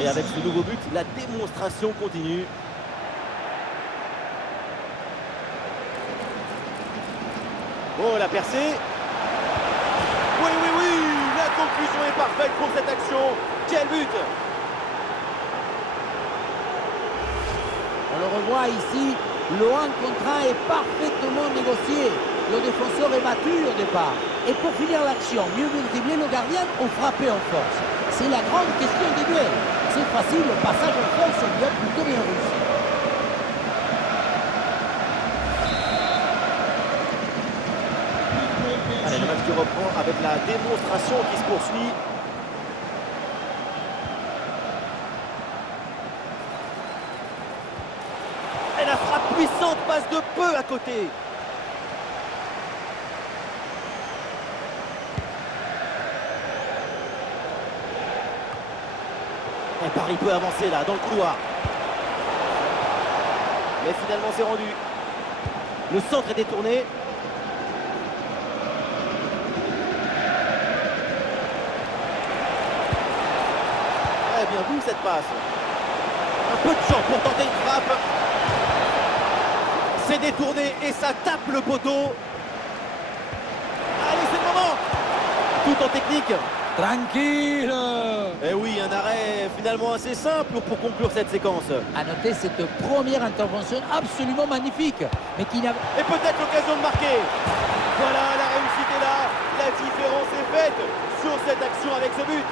Et avec ce nouveau but, la démonstration continue. Oh, la percée. Oui, oui, oui, la conclusion est parfaite pour cette action. Quel but! On le revoit ici, le 1 contre 1 est parfaitement négocié. Le défenseur est battu au départ. Et pour finir l'action, mieux vaut dribbler le gardien ou frapper en force. C'est la grande question des duels. C'est facile, le passage en force est bien plutôt bien réussi. Allez, le match qui reprend avec la démonstration qui se poursuit. Et la frappe puissante passe de peu à côté. Et Paris peut avancer là, dans le couloir. Mais finalement, c'est rendu. Le centre est détourné. Eh bien vu cette passe. Un peu de champ pour tenter une frappe. C'est détourné et ça tape le poteau. Allez, c'est le moment. Tout en technique. Tranquille. Et oui, un arrêt finalement assez simple pour conclure cette séquence. À noter cette première intervention absolument magnifique, mais qui n'a... Et peut-être l'occasion de marquer. Voilà, la réussite est là. La différence est faite sur cette action avec ce but.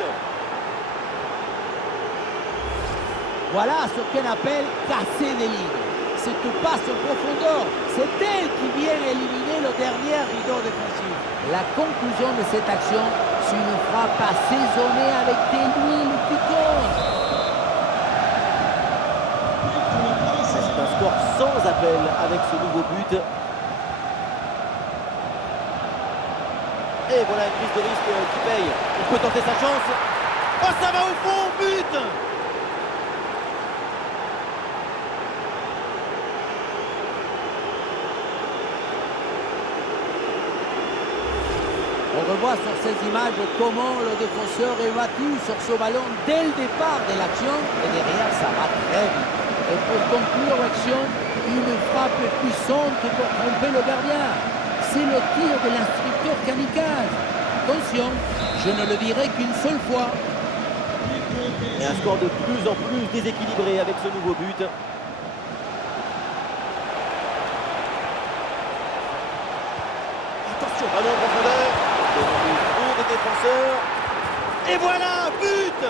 Voilà ce qu'on appelle casser des lignes. Cette passe en profondeur, c'est elle qui vient éliminer le dernier rideau défensif. La conclusion de cette action, c'est une frappe assaisonnée avec des huiles piquantes. C'est un score sans appel avec ce nouveau but. Et voilà une prise de risque qui paye. Il peut tenter sa chance. Oh, ça va au fond, but! On revoit sur ces images comment le défenseur est battu sur ce ballon dès le départ de l'action et derrière ça va très vite. Et pour conclure l'action, une frappe puissante pour tromper le gardien. C'est le tir de l'instructeur kamikaze. Attention, je ne le dirai qu'une seule fois. Et un score de plus en plus déséquilibré avec ce nouveau but. Attention, ballon en profondeur. Des défenseurs. Et voilà, but!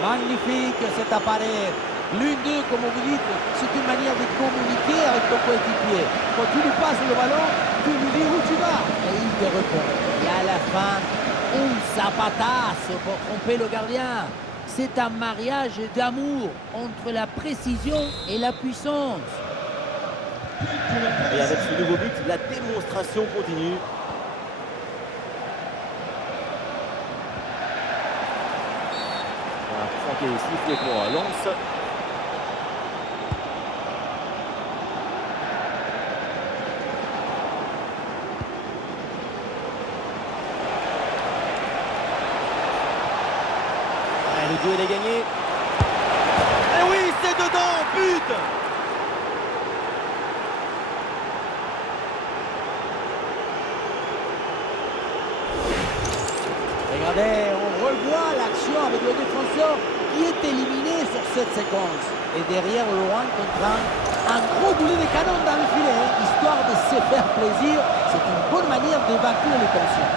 Magnifique cet appareil. L'une d'eux, comme vous dites, c'est une manière de communiquer avec ton coéquipier. Quand tu lui passes le ballon, tu lui dis où tu vas. Et il te répond. Et à la fin, un zapatasse pour tromper le gardien. C'est un mariage d'amour entre la précision et la puissance. Et avec ce nouveau but, la démonstration continue. Voilà, Franck est sifflé pour Lens. Le duel est gagné. Et oui, c'est dedans, but! Regardez, on revoit l'action avec le défenseur qui est éliminé sur cette séquence. Et derrière le 1 contre 1, un gros boulet de canon dans le filet, histoire de se faire plaisir. C'est une bonne manière d'évacuer les tensions.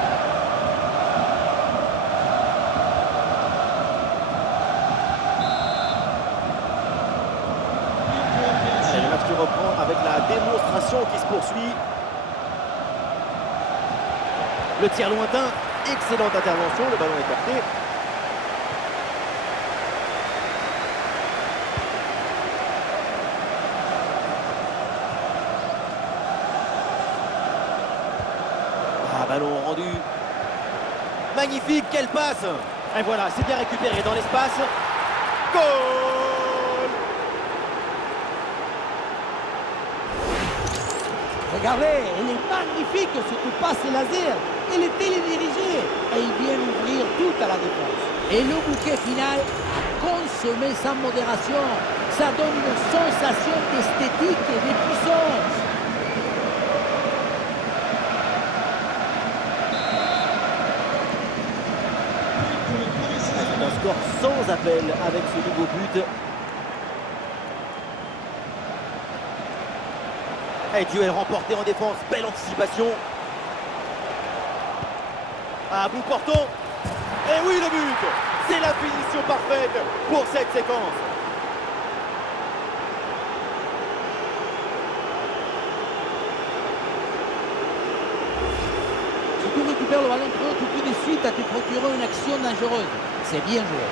Le match qui reprend avec la démonstration qui se poursuit. Le tir lointain, excellente intervention, le ballon est capté. Ah, ballon rendu. Magnifique, quelle passe! Et voilà, c'est bien récupéré dans l'espace. Goal! Regardez, elle est magnifique, cette passe laser. Elle est télédirigée et il vient ouvrir toute à la défense. Et le bouquet final à consommer sans modération. Ça donne une sensation d'esthétique et de puissance. C'est un score sans appel avec ce nouveau but. Et duel remporté en défense, belle anticipation. À bout portant. Et oui, le but! C'est la finition parfaite pour cette séquence. Si tu récupères le ballon trop, tu peux de suite à te procurer une action dangereuse. C'est bien joué.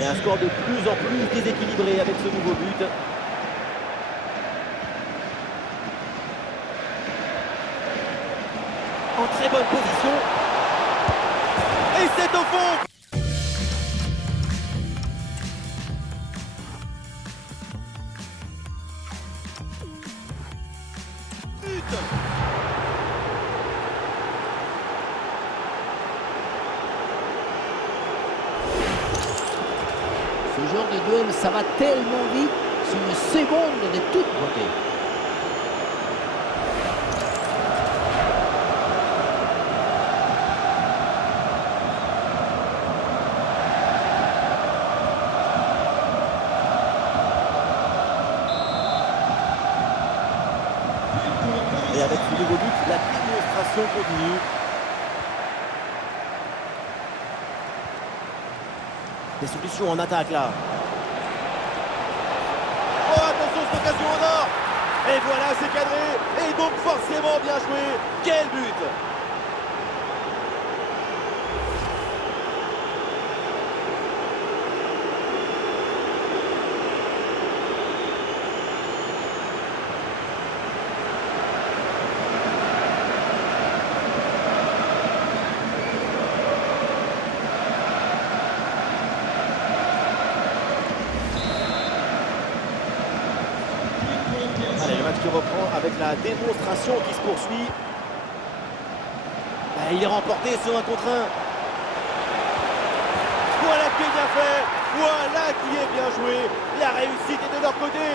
Et un score de plus en plus déséquilibré avec ce nouveau but. En très bonne position. Et c'est au fond! But! Ce genre de duel, ça va tellement vite, c'est une seconde de toute beauté. Et avec ce nouveau but, la démonstration continue. Des solutions en attaque là. Oh, attention, cette occasion en or! Et voilà, c'est cadré. Et donc forcément bien joué. Quel but! Allez, le match qui reprend avec la démonstration qui se poursuit. Il est remporté sur un contre un. Voilà qui est bien fait. Voilà qui est bien joué. La réussite est de leur côté.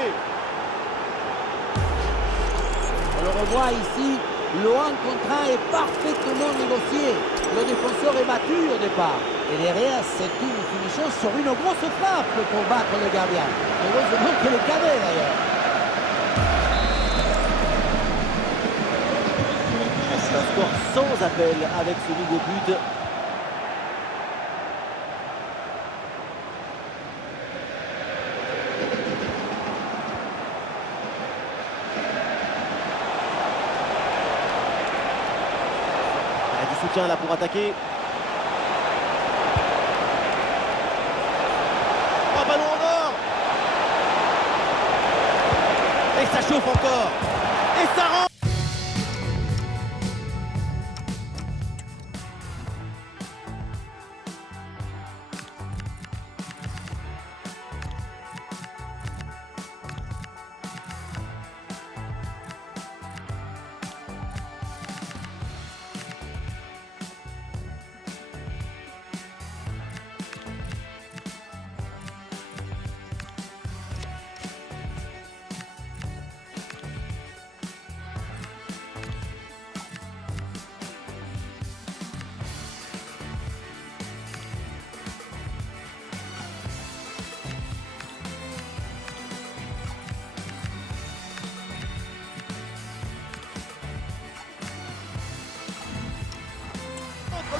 On le revoit ici, le 1 contre 1 est parfaitement négocié. Le défenseur est battu au départ. Et derrière, c'est une finition sur une grosse frappe pour battre le gardien. Heureusement qu'elle est cadrée d'ailleurs. Un score sans appel avec ce nouveau but. Du soutien là pour attaquer. Oh, ballon en or! Et ça chauffe encore. Et ça rentre!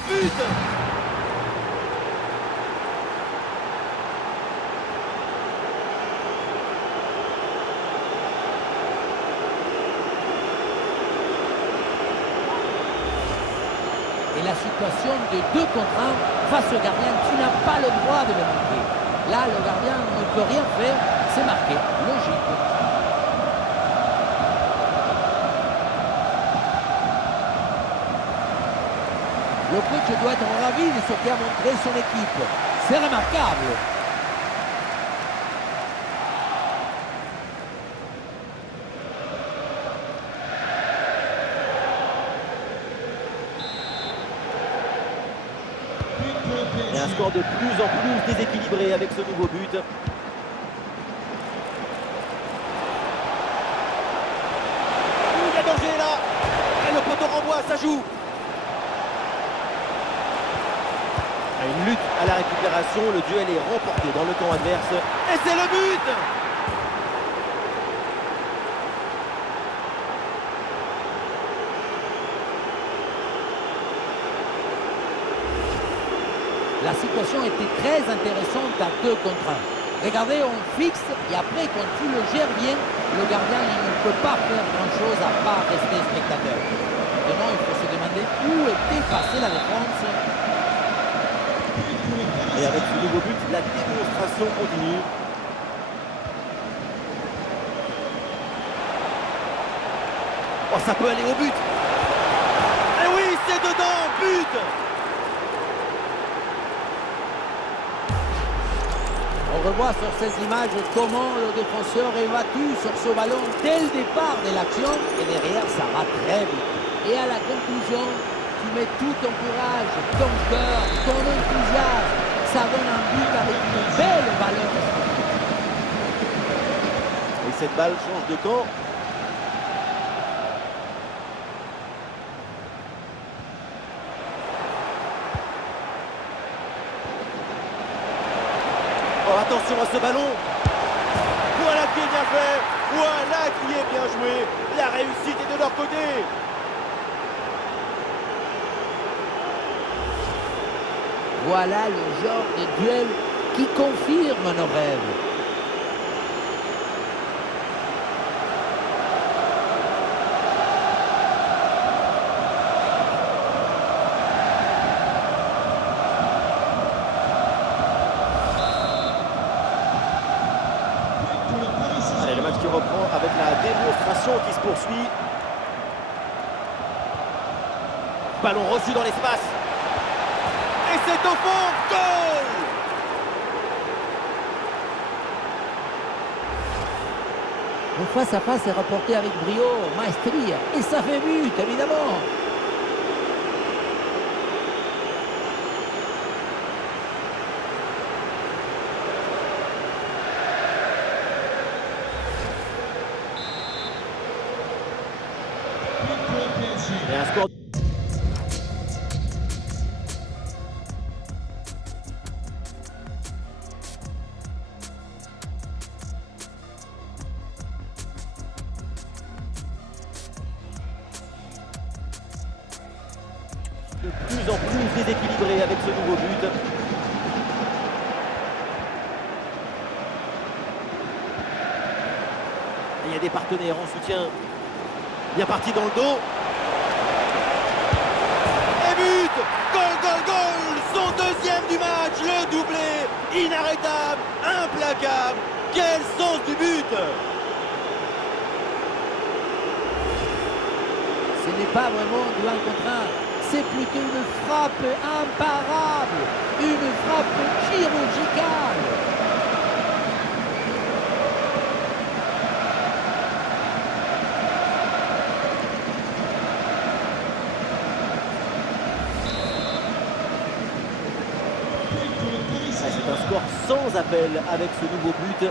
But! Et la situation de 2 contre 1 face au gardien, tu n'as pas le droit de le marquer. Là, le gardien ne peut rien faire, c'est marqué, logique. Le coach doit être ravi de ce qu'a montré son équipe. C'est remarquable. Et un score de plus en plus déséquilibré avec ce nouveau but. Il y a danger là. Et le poteau renvoie, ça joue. Une lutte à la récupération, le duel est remporté dans le camp adverse. Et c'est le but! La situation était très intéressante à 2 contre 1. Regardez, on fixe et après, quand tu le gères bien, le gardien il ne peut pas faire grand-chose à part rester spectateur. Maintenant, il faut se demander où était passée la défense. Et avec ce nouveau but, la démonstration continue. Oh, ça peut aller au but! Et oui, c'est dedans, but! On revoit sur ces images comment le défenseur est battu sur ce ballon dès le départ de l'action et derrière ça va très vite. Et à la conclusion, tu mets tout ton courage, ton cœur, ton enthousiasme. Ça donne un but avec une belle valeur. Et cette balle change de camp. Oh, attention à ce ballon. Voilà qui est bien fait. Voilà qui est bien joué. La réussite est de leur côté. Voilà le genre de duel qui confirme nos rêves. Allez, le match qui reprend avec la démonstration qui se poursuit. Ballon reçu dans l'espace. Et c'est au fond, goal! Le face-à-face est rapporté avec brio, maestria, et ça fait but, évidemment. Et un score. De plus en plus déséquilibré avec ce nouveau but. Et il y a des partenaires en soutien. Bien parti dans le dos. Et but! Goal, goal, goal! Son deuxième du match, le doublé. Inarrêtable, implacable. Quel sens du but! Ce n'est pas vraiment du 1 contre 1. C'est plutôt une frappe imparable, une frappe chirurgicale. C'est un score sans appel avec ce nouveau but.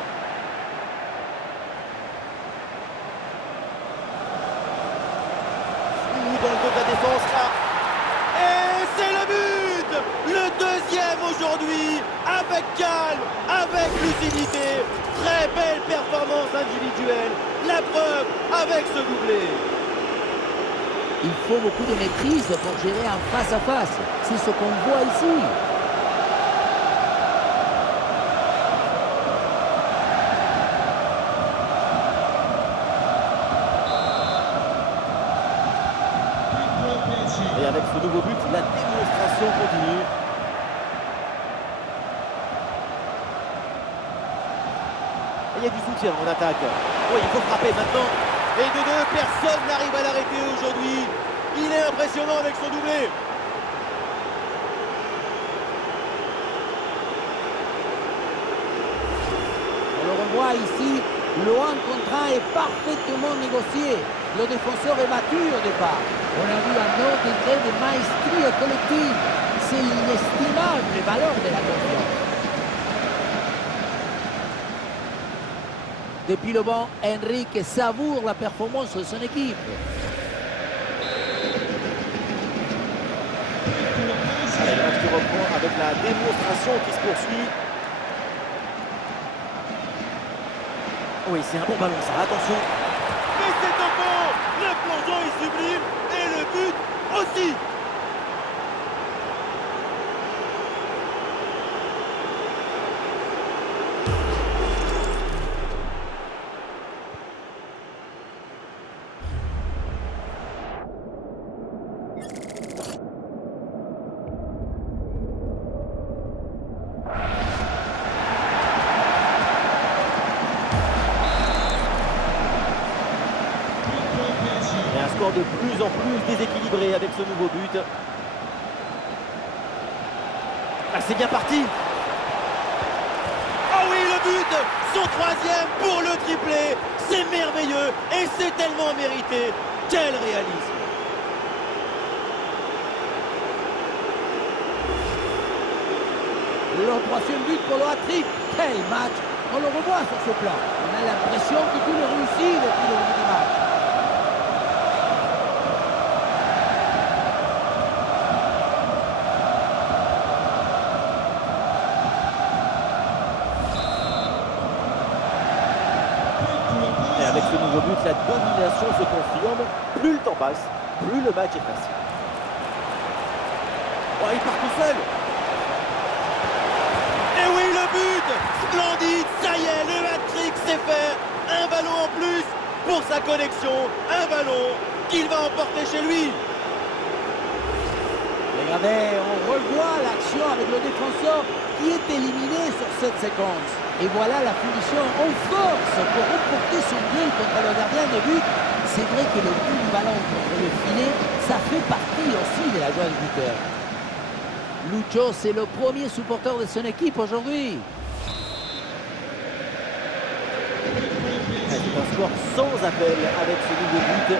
Dans le dos de la défense là. Et c'est le but! Le deuxième aujourd'hui, avec calme, avec lucidité. Très belle performance individuelle. La preuve avec ce doublé. Il faut beaucoup de maîtrise pour gérer un face-à-face. C'est ce qu'on voit ici. Et avec ce nouveau but, la démonstration continue. Et il y a du soutien en attaque. Oui, il faut frapper maintenant. Et de deux, personne n'arrive à l'arrêter aujourd'hui. Il est impressionnant avec son doublé. voit ici, le 1 contre 1 est parfaitement négocié. Le défenseur est battu au départ. On a vu un autre degré de maestria collective. C'est l'inestimable valeur de la confiance. Depuis le banc, Enrique savoure la performance de son équipe. Allez, le match qui reprend avec la démonstration qui se poursuit. Oui, c'est un bon ballon ça, attention. Mais c'est au fond. Le plongeon est sublime et le but aussi. De plus en plus déséquilibré avec ce nouveau but. Ah, c'est bien parti. Oh oui, le but, son troisième pour le triplé. C'est merveilleux et c'est tellement mérité. Quel réalisme. Le troisième but pour le hat-trick. Quel match. On le revoit sur ce plan. On a l'impression que tout est réussi depuis le début du match. Avec ce nouveau but, la domination se confirme. Plus le temps passe, plus le match est facile. Oh, il part tout seul. Et oui, le but. Splendide, ça y est, le hat-trick c'est fait. Un ballon en plus pour sa connexion. Un ballon qu'il va emporter chez lui. Regardez, on revoit l'action avec le défenseur qui est éliminé sur cette séquence. Et voilà la finition en force pour remporter son duel contre le gardien de but. C'est vrai que le coup du ballon contre le filet, ça fait partie aussi de la joie du buteur. Lucho, c'est le premier supporter de son équipe aujourd'hui. C'est un score sans appel avec ce nouveau but.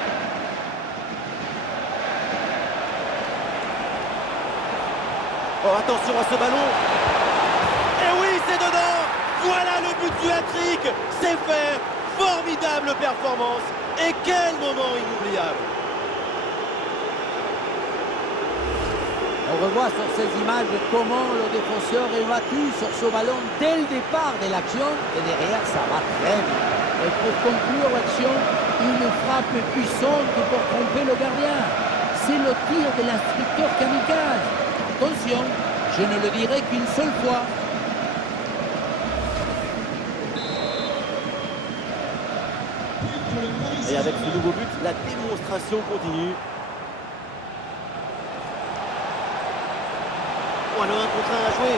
Oh, attention à ce ballon. Et oui, c'est dedans. Voilà le but du hat-trick. C'est fait. Formidable performance. Et quel moment inoubliable. On revoit sur ces images comment le défenseur est battu sur ce ballon dès le départ de l'action. Et derrière, ça va très vite. Et pour conclure l'action, une frappe puissante pour tromper le gardien. C'est le tir de l'instructeur kamikaze. Attention, je ne le dirai qu'une seule fois. Et avec ce nouveau but, la démonstration continue. Oh, le 1 contre 1 à jouer.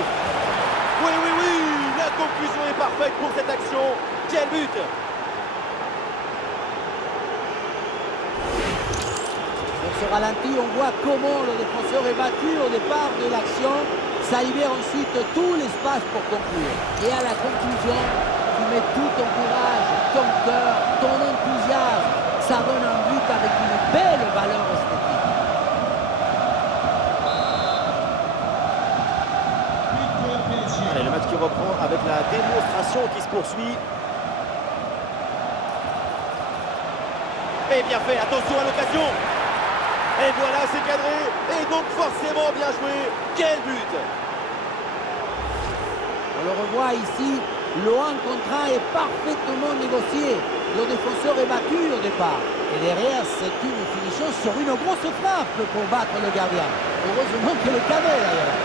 Oui, oui, oui, la conclusion est parfaite pour cette action. Quel but! Sur ce ralenti, on voit comment le défenseur est battu au départ de l'action. Ça libère ensuite tout l'espace pour conclure. Et à la conclusion, tu mets tout ton courage, ton cœur, ton enthousiasme. Ça donne un but avec une belle valeur esthétique. Allez, le match qui reprend avec la démonstration qui se poursuit. Et bien fait, attention à l'occasion. Et voilà, c'est cadré. Et donc forcément bien joué. Quel but! On le revoit ici, le 1 contre 1 est parfaitement négocié. Le défenseur est battu au départ. Et derrière, c'est une finition sur une grosse frappe pour battre le gardien. Heureusement que le cadet d'ailleurs.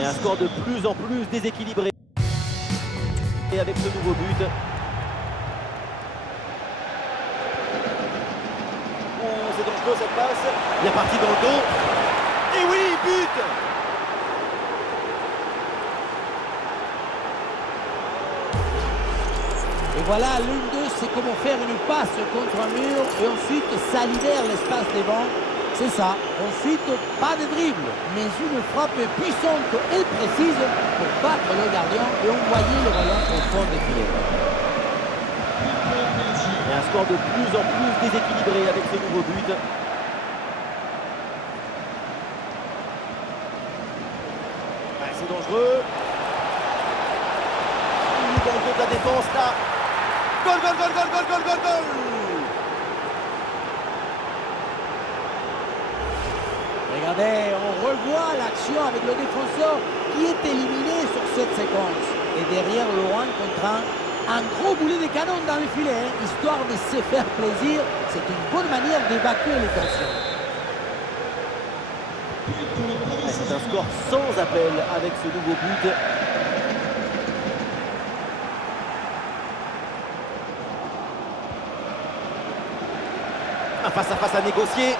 Et un score de plus en plus déséquilibré. Et avec ce nouveau but. Oh, c'est dangereux cette passe. Bien parti dans le dos. Et oui, but! Et voilà, l'une d'eux, c'est comment faire une passe contre un mur et ensuite ça libère l'espace devant. C'est ça. Ensuite, pas de dribble, mais une frappe puissante et précise pour battre le gardien et envoyer le ballon au fond des filets. Et un score de plus en plus déséquilibré avec ce nouveau but. Ouais, c'est dangereux. Il dans le dos de la défense là. Goal, goal, goal, goal, goal, goal, goal, goal. Regardez, on revoit l'action avec le défenseur qui est éliminé sur cette séquence. Et derrière, Laurent contraint un gros boulet de canon dans le filet, hein, histoire de se faire plaisir. C'est une bonne manière d'évacuer les tensions. C'est un score sans appel avec ce nouveau but. Un face-à-face à négocier.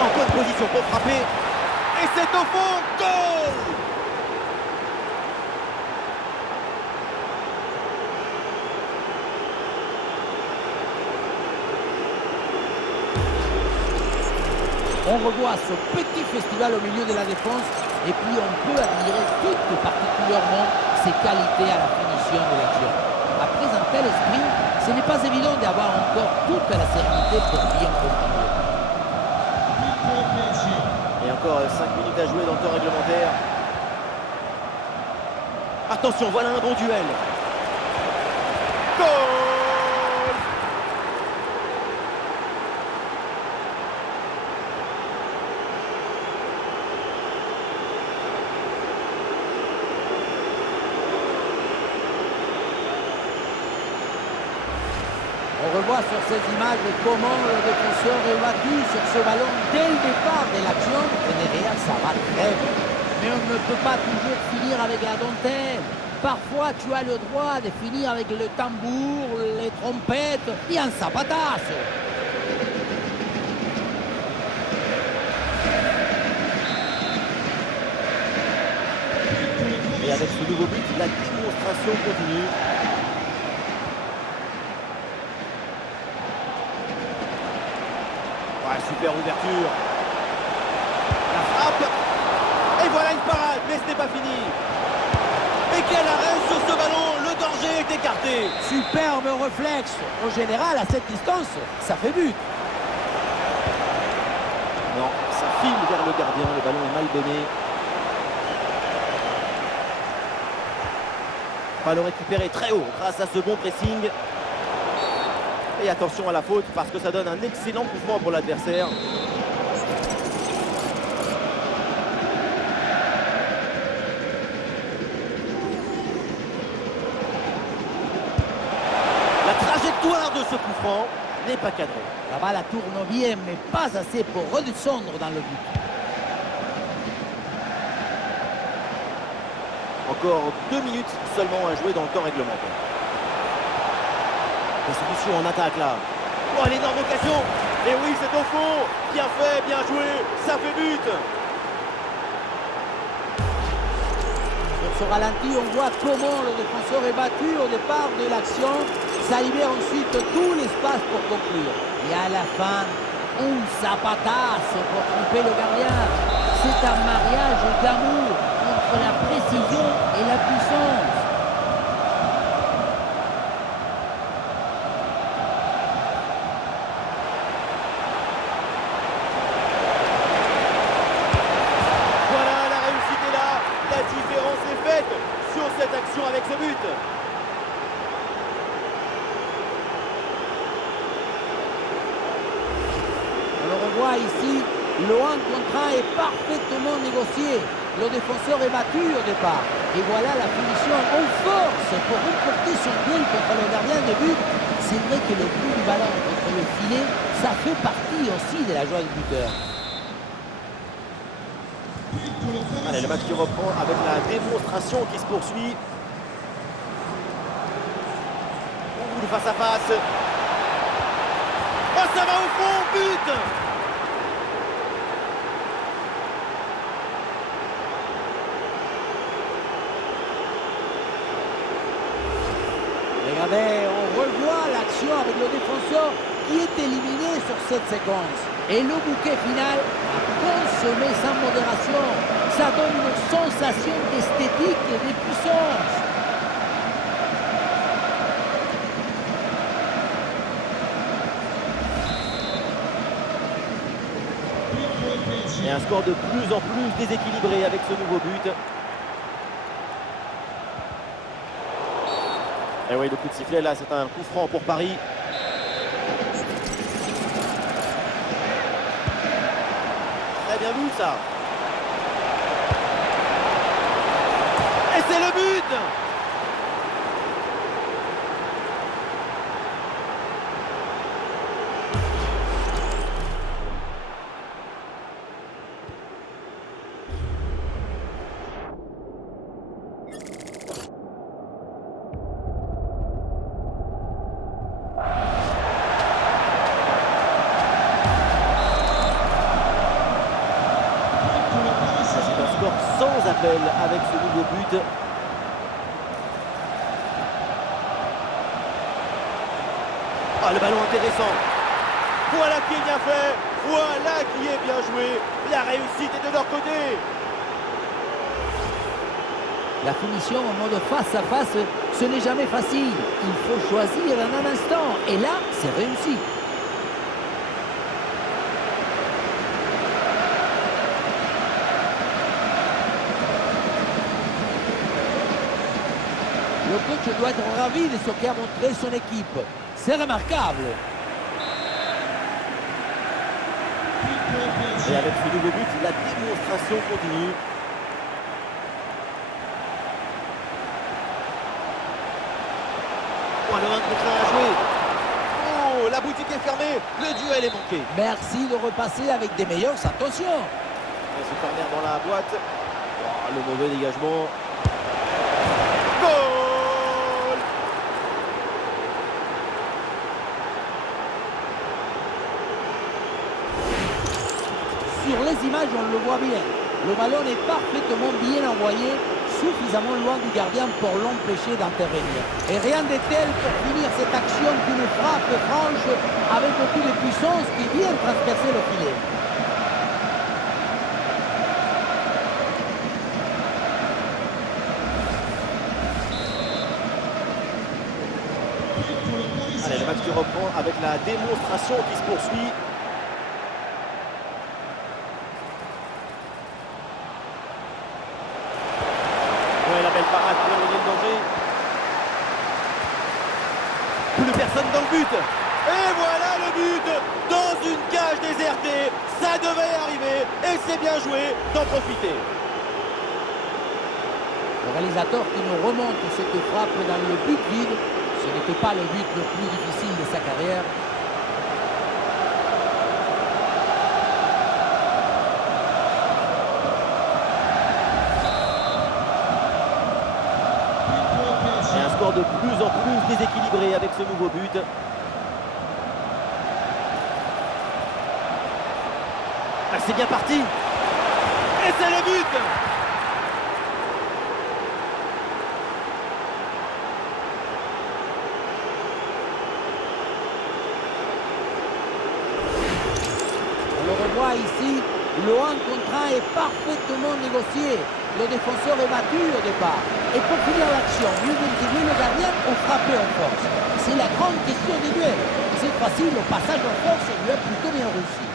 En bonne position pour frapper. Et c'est au fond. Goal! On revoit ce petit festival au milieu de la défense et puis on peut admirer tout particulièrement ses qualités à la finition de l'action. Après un tel esprit, ce n'est pas évident d'avoir encore toute la sérénité pour bien continuer. Et encore 5 minutes à jouer dans le temps réglementaire. Attention, voilà un bon duel. Goal! On revoit sur ces images comment le défenseur est battu sur ce ballon dès le départ de l'action. Et derrière, ça va très vite. Mais on ne peut pas toujours finir avec la dentelle. Parfois, tu as le droit de finir avec le tambour, les trompettes et un zapatasse. Et avec ce nouveau but, la démonstration continue. Super ouverture. La frappe. Et voilà une parade, mais ce n'est pas fini. Et quel arrêt sur ce ballon. Le danger est écarté. Superbe réflexe. En général, à cette distance, ça fait but. Non, ça file vers le gardien. Le ballon est mal donné. Ballon récupéré très haut grâce à ce bon pressing. Et attention à la faute parce que ça donne un excellent mouvement pour l'adversaire. La trajectoire de ce coup franc n'est pas cadrée. La balle tourne bien, mais pas assez pour redescendre dans le but. Encore 2 minutes seulement à jouer dans le temps réglementaire. La solution en attaque là. Oh, l'énorme occasion. Et oui, c'est au fond. Bien fait, bien joué. Ça fait but. Sur ce ralenti, on voit comment le défenseur est battu au départ de l'action. Ça libère ensuite tout l'espace pour conclure. Et à la fin, un zapatasse pour tromper le gardien. C'est un mariage d'amour entre la précision et la puissance. Sur cette action avec ce but. On le revoit ici, le 1 contre 1 est parfaitement négocié. Le défenseur est battu au départ. Et voilà la finition en force pour remporter son duel contre le gardien de but. C'est vrai que le coup du ballon contre le filet, ça fait partie aussi de la joie du buteur. Allez, le match qui reprend avec la démonstration qui se poursuit. Le face-à-face. Oh, ça va au fond, but! Regardez, on revoit l'action avec le défenseur qui est éliminé sur cette séquence. Et le bouquet final a consommé sans modération. Ça donne une sensation d'esthétique et de puissance. Et un score de plus en plus déséquilibré avec ce nouveau but. Et oui, le coup de sifflet là, c'est un coup franc pour Paris. Très bien vu ça. Et c'est le but. Sans appel avec ce nouveau but. Ah, le ballon intéressant. Voilà qui est bien fait. Voilà qui est bien joué. La réussite est de leur côté. La finition en mode face à face, ce n'est jamais facile. Il faut choisir en un instant. Et là, c'est réussi. Le coach doit être ravi de ce qu'a montré son équipe. C'est remarquable. Et avec ce nouveau but, la démonstration continue. Oh, le 1 contre 1 à jouer. Oh, la boutique est fermée. Le duel est manqué. Merci de repasser avec des meilleures intentions. Et ce corner dans la boîte. Oh, le mauvais dégagement. Goal! Sur les images, on le voit bien. Le ballon est parfaitement bien envoyé, suffisamment loin du gardien pour l'empêcher d'intervenir. Et rien de tel pour finir cette action qu'une frappe franche avec beaucoup de puissance qui vient transpercer le filet. Allez, le match qui reprend avec la démonstration qui se poursuit. Ouais, la belle parade pour éloigner le danger. Plus personne dans le but. Et voilà le but dans une cage désertée. Ça devait arriver et c'est bien joué d'en profiter. Le réalisateur qui nous remonte cette frappe dans le but vide, ce n'était pas le but le plus difficile de sa carrière. Et un score de plus en plus déséquilibré avec ce nouveau but. Ah, c'est bien parti. Et c'est le but. On le revoit ici, le 1 contre 1 est parfaitement négocié. Le défenseur est battu au départ. Et pour finir l'action, mieux intégrer le gardien ou frapper en force? C'est la grande question des duels. Cette fois-ci, le passage en force lui a plutôt bien réussi.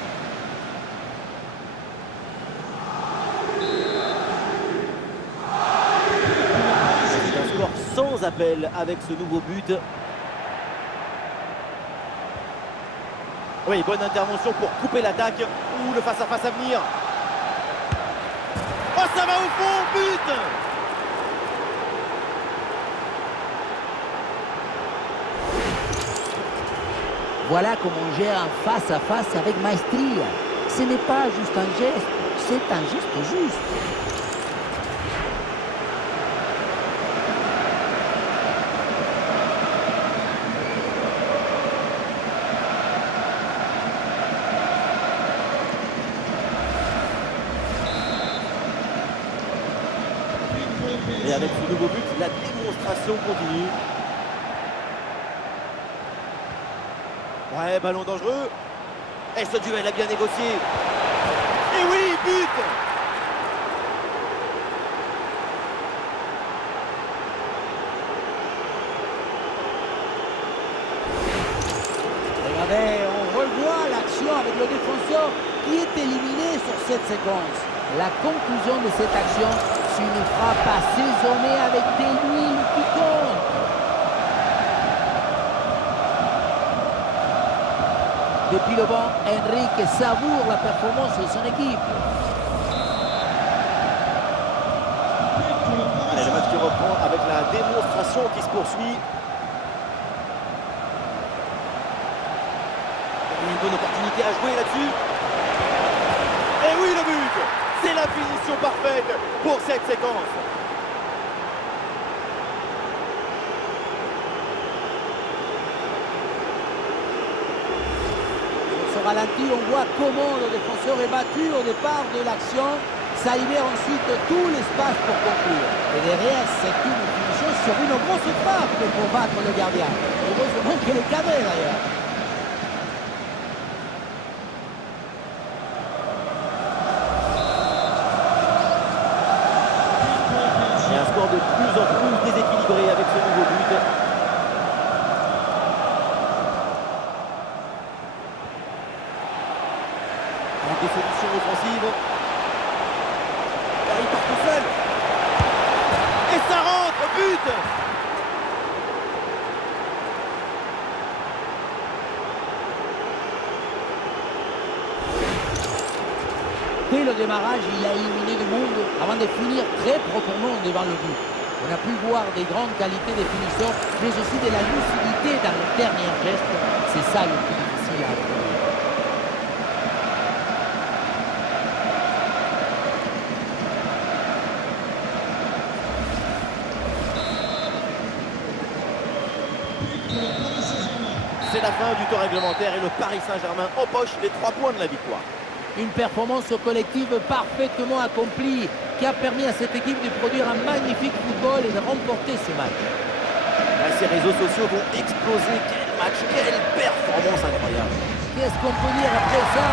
C'est un score sans appel avec ce nouveau but. Oui, bonne intervention pour couper l'attaque. Ou le face-à-face à venir. Oh, ça va au fond, but! Voilà comment on gère un face-à-face avec maestria. Ce n'est pas juste un geste, c'est un geste juste. Et avec ce nouveau but, la démonstration continue. Ouais, ballon dangereux. Et ce duel a bien négocié. Et oui, but! Regardez, on revoit l'action avec le défenseur qui est éliminé sur cette séquence. La conclusion de cette action sur une frappe assaisonnée avec de l'huile qui compte. Depuis le banc, Enrique savoure la performance de son équipe. Allez, le match qui reprend avec la démonstration qui se poursuit. Une bonne opportunité à jouer là-dessus. Et oui, le but! C'est la finition parfaite pour cette séquence. Sur ce ralenti, on voit comment le défenseur est battu au départ de l'action. Ça libère ensuite tout l'espace pour conclure. Et derrière, c'est une finition sur une grosse frappe pour battre le gardien. Heureusement qu'il est cadré d'ailleurs. Et un score de plus en plus déséquilibré avec ce nouveau but. Avec des solutions offensives. Il part tout seul. Et ça rentre, but! Dès le démarrage, il a éliminé du monde avant de finir très proprement devant le but. On a pu voir des grandes qualités des finisseurs, mais aussi de la lucidité dans le dernier geste. C'est ça le plus difficile à trouver. C'est la fin du temps réglementaire et le Paris Saint-Germain empoche les 3 points de la victoire. Une performance collective parfaitement accomplie qui a permis à cette équipe de produire un magnifique football et de remporter ce match. Ces réseaux sociaux vont exploser. Quel match, quelle performance incroyable. Qu'est-ce qu'on peut dire après ça?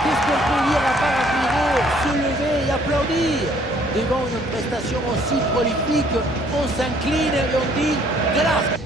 Qu'est-ce qu'on peut dire à part admirer, se lever et applaudir? Devant une prestation aussi prolifique, on s'incline et on dit grâce.